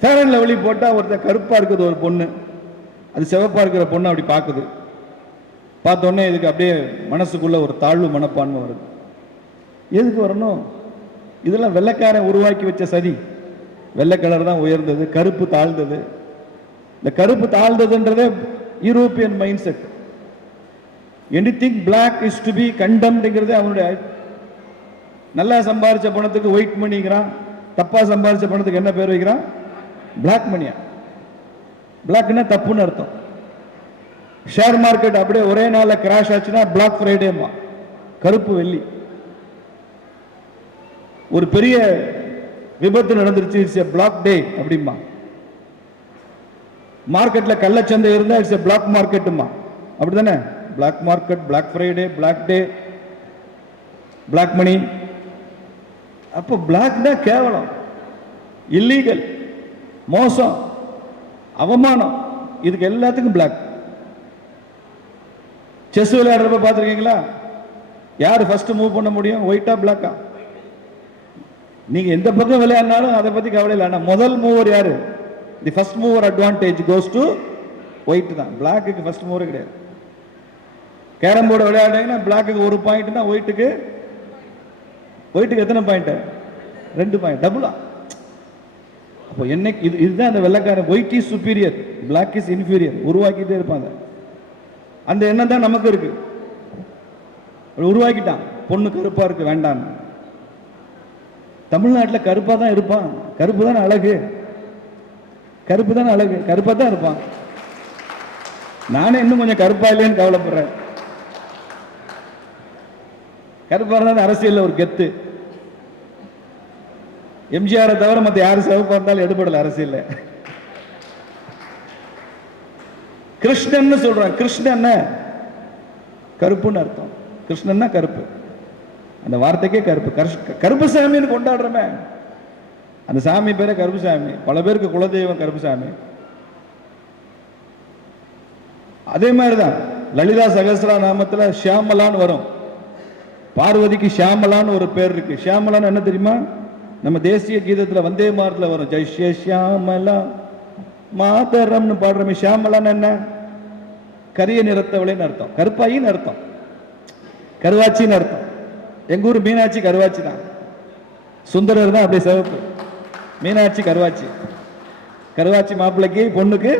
Fair and lovely போட்டால் ஒருத்தர் கருப்பாக இருக்குது ஒரு பொண்ணு, அது சிவப்பாக இருக்கிற பொண்ணு அப்படி பார்க்குது. பார்த்தோன்னே இதுக்கு அப்படியே மனசுக்குள்ள ஒரு தாழ்வு மனப்பான்மை வருது. எதுக்கு வரணும்? இதெல்லாம் வெள்ளைக்காரன் உருவாக்கி வச்ச சதி. வெள்ளை கலர் தான் உயர்ந்தது, கருப்பு தாழ்ந்தது. இந்த கருப்பு தாழ்ந்ததுன்றதே European mind set. Anything black is to be கண்டம்ங்கிறதே அவனுடைய. நல்லா சம்பாதிச்ச பணத்துக்கு ஒயிட் மணிங்கிறான், தப்பா சம்பாதிச்ச பணத்துக்கு என்ன பேர் வைக்கிறான்? பிளாக் மணியா. பிளாக்னா தப்புன்னு அர்த்தம். ஷேர் மார்க்கெட் அப்படியே ஒரே நாள்ல கிராஷ் ஆச்சுன்னா பிளாக் ஃப்ரைடேமா, கருப்பு வெள்ளி. ஒரு பெரிய விபத்து நடந்துருச்சு, இட்ஸ் எ பிளாக் டே அப்படிமா. மார்க்கெட்ல கள்ளச்சந்தை இருந்தா இட்ஸ் எ பிளாக் மார்க்கெட்டுமா, அப்படிதானே? Black market, black Friday, black day, black money. அப்போ பிளாக்னா கேவலம், இல்லீகல், மோசம், அவமானம். இதுக்கு எல்லாத்துக்கும் பிளாக். செஸ் விளையாடுறப்ப பார்த்துருக்கீங்களா? யார் ஃபர்ஸ்ட் மூவ் பண்ண முடியும்? ஒயிட்டா பிளாக்கா? நீங்க எந்த பக்கம் விளையாடினாலும் அதை பத்தி கவலை இல்லை. ஆனால் முதல் மூவர் யாரு? தி ஃபர்ஸ்ட் மூவர் அட்வான்டேஜ் கோஸ் டு ஒயிட் தான். பிளாக்கு ஃபர்ஸ்ட் மூவர் கிடையாது. கேரம் போர்டு விளையாடுறீங்கன்னா பிளாக்கு ஒரு பாயிண்ட்னா ஒயிட்டுக்கு எத்தனை பாயிண்ட்? 2 பாயிண்ட், டபுளா. அப்போ என்னைக்கு இதுதான் அந்த வெள்ளைக்காரன். White is superior, black is inferior உருவாக்கிட்டே இருப்பாங்க. அந்த எண்ணம் தான் நமக்கு இருக்கு. உருவாக்கிட்டான். பொண்ணு கருப்பா இருக்கு வேண்டாம். தமிழ்நாட்டில் கருப்பா தான் இருப்பான். கருப்பு தானே அழகு, கருப்பு தானே அழகு, கருப்பா தான் இருப்பான். நானே இன்னும் கொஞ்சம் கருப்பா இல்லைன்னு கவலைப்படுறேன். கருப்பா இருந்தாலும் அரசியல் ஒரு கெத்து. எம்ஜிஆரை தவிர மற்ற யாரு சிவப்பா இருந்தாலும் எடுபடல அரசியல். கிருஷ்ணன் சொல்றான். கிருஷ்ணன் கருப்புன்னு அர்த்தம். கிருஷ்ணன்னா கருப்பு. அந்த வார்த்தைக்கே கருப்பு. கருப்பு சாமின்னு கொண்டாடுறமே, அந்த சாமி பேரே கருப்பு சாமி. பல பேருக்கு குலதெய்வம் கருப்பு சாமி. அதே மாதிரிதான் லலிதா சகஸ்ரா நாமத்துல ஷியாமலான்னு வரும். பார்வதிக்கு ஷியாமலான்னு ஒரு பேர் இருக்கு. ஷியாமலான்னு என்ன தெரியுமா? நம்ம தேசிய கீதத்துல வந்தே மாதத்துல வரும், ஜெய் ஷியாமலா மாதரம்னு பாடுறோமே. ஷியாமலான்னு என்ன? கரிய நிறத்தவளைன்னு அர்த்தம், கருப்பாயின்னு அர்த்தம், கருவாச்சின்னு அர்த்தம். எங்க ஊர் மீனாட்சி கருவாச்சி தான். சுந்தரர் தான் அப்படியே சிவப்பு, மீனாட்சி கருவாச்சி. கருவாச்சி மாப்பிள்ளைக்கு பொண்ணுக்கு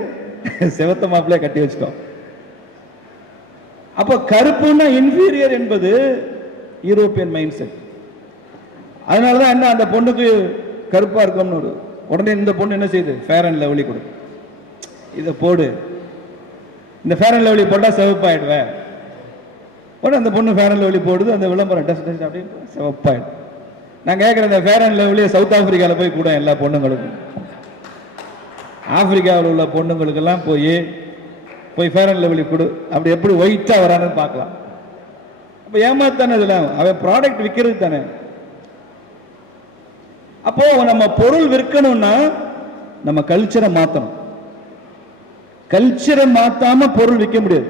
சிவத்த மாப்பிள்ளைய கட்டி வச்சிட்டோம். அப்போ கருப்புன்னா இன்ஃபீரியர் என்பது யூரோப்பியன் மைண்ட் செட். அதனாலதான் என்ன, அந்த பொண்ணுக்கு கருப்பா இருக்கும்னு உடனே இந்த பொண்ணு என்ன செய்யுது? ஃபேர் அண்ட் லவ்லி கொடு, இதை போடு. இந்த ஃபேர் அண்ட் லவ்லி போட்டா சிவப்பாயிடுவேன். உடனே அந்த பொண்ணு ஃபேர் அண்ட் லவ்லி போடுது. அந்த விளம்பரம் டஸ்ட் டஸ்ட் அப்படின்னு சிவப்பாயிடும். நான் கேட்குறேன், இந்த ஃபேர் அண்ட் லவ்லியை சவுத் ஆப்பிரிக்காவில் போய் கூட எல்லா பொண்ணுங்களுக்கும், ஆப்பிரிக்காவில் உள்ள பொண்ணுங்களுக்கெல்லாம் போய் ஃபேர் அண்ட் லவ்லி கொடு. அப்படி எப்படி ஒயிட்டா வரான்னு பார்க்கலாம். அப்போ ஏமாத்தானே இதெல்லாம், அவன் ப்ராடக்ட் விற்கிறது தானே. அப்போ நம்ம பொருள் விற்கணும்னா நம்ம கல்ச்சரை மாற்றணும். கல்ச்சரை மாத்தாம பொருள் விற்க முடியாது.